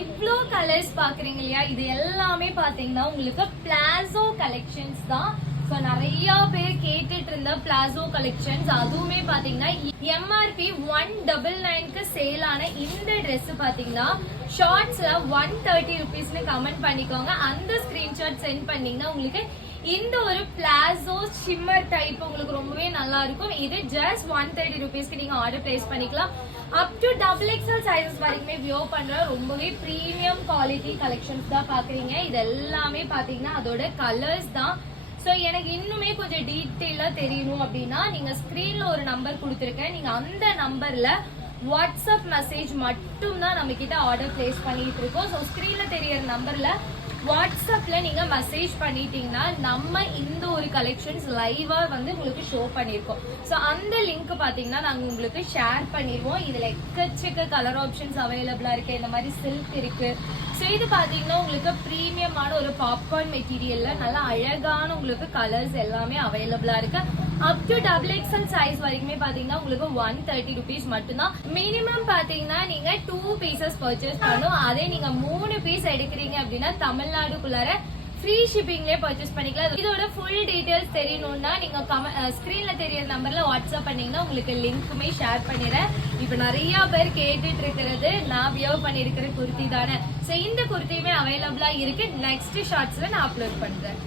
இவ்ளோ கலர்ஸ் பாக்குறீங்க இல்லையா, இது எல்லாமே பாத்தீங்கன்னா உங்களுக்கு பிளாசோ கலெக்ஷன்ஸ் தான். சோ நிறைய பேர் கேட்டுட்டு இருந்த பிளாசோ கலெக்ஷன்ஸ், அதுவுமே பாத்தீங்கன்னா எம்ஆர்பி 199க்கு சேல் ஆன இந்த Dress பாத்தீங்கன்னா ஷார்ட்ஸ்ல 130 ருபீஸ்னு கமெண்ட் பண்ணிக்கோங்க. அந்த ஸ்கிரீன்ஷாட் சென்ட் பண்ணீங்கன்னா உங்களுக்கு இந்த ஒரு பிளாசோ ஷிம்மர் டைப் உங்களுக்கு ரொம்பவே நல்லா இருக்கும். இது ஜஸ்ட் 130 ருபீஸ்க்கு நீங்க ஆர்டர் பிளேஸ் பண்ணிக்கலாம். அப் டு XXL சைஸஸ் வரைக்குமே வியர் பண்ற ரொம்பவே பிரீமியம் குவாலிட்டி கலெக்ஷன்ஸ் தான் பாக்குறீங்க. இது எல்லாமே பாத்தீங்கன்னா அதோட கலர்ஸ் தான். சோ எனக்கு இன்னுமே கொஞ்சம் டீட்டெயிலா தெரியணும் அப்படின்னா நீங்க ஸ்கிரீன்ல ஒரு நம்பர் கொடுத்துருக்கேன். நீங்க அந்த நம்பர்ல வாட்ஸ்அப் மெசேஜ் மட்டும் தான் நம்ம கிட்ட ஆர்டர் பிளேஸ் பண்ணிட்டு இருக்கோம். சோ ஸ்கிரீன்ல தெரியற நம்பர்ல வாட்ஸ்அப்ல நீங்க மெசேஜ் பண்ணிட்டீங்கன்னா நம்ம இந்த ஒரு கலெக்ஷன்ஸ் லைவா வந்து உங்களுக்கு ஷோ பண்ணிருக்கோம். சோ அந்த லிங்க் பாத்தீங்கன்னா நாங்க உங்களுக்கு ஷேர் பண்ணிடுவோம். இதுல எக்கச்சக்க கலர் ஆப்ஷன்ஸ் அவைலபிளா இருக்கு. இந்த மாதிரி சில்க் இருக்கு. சோ இது பாத்தீங்கன்னா உங்களுக்கு பிரீமியமான ஒரு பாப்கார்ன் மெட்டீரியல்ல நல்ல அழகான உங்களுக்கு கலர்ஸ் எல்லாமே அவைலபிளா இருக்கு. அப் டு XXL சைஸ் வரைக்குமே பாத்தீங்கன்னா உங்களுக்கு 130 ருபீஸ் மட்டும்தான். மினிமம் பாத்தீங்கன்னா நீங்க 2 பீசஸ் பர்ச்சேஸ் பண்ணணும். அதே நீங்க 3 பீஸ் எடுக்கிறீங்க அப்படின்னா தமிழ்நாடுக்குள்ளார ஃப்ரீ ஷிப்பிங்லேயே பர்ச்சேஸ் பண்ணிக்கலாம். இதோட ஃபுல் டீடைல்ஸ் தெரியணும்னா நீங்க ஸ்கிரீன்ல தெரியற நம்பர்ல வாட்ஸ்அப் பண்ணீங்கன்னா உங்களுக்கு லிங்க்குமே ஷேர் பண்ணிடுறேன். இப்ப நிறைய பேர் கேட்டுட்டு இருக்கிறது நான் வியர் பண்ணிருக்கிற குர்த்தி தானே. சோ இந்த குர்த்தியுமே அவைலபிளா இருக்கு. நெக்ஸ்ட் ஷார்ட்ஸ்ல நான் அப்லோட் பண்றேன்.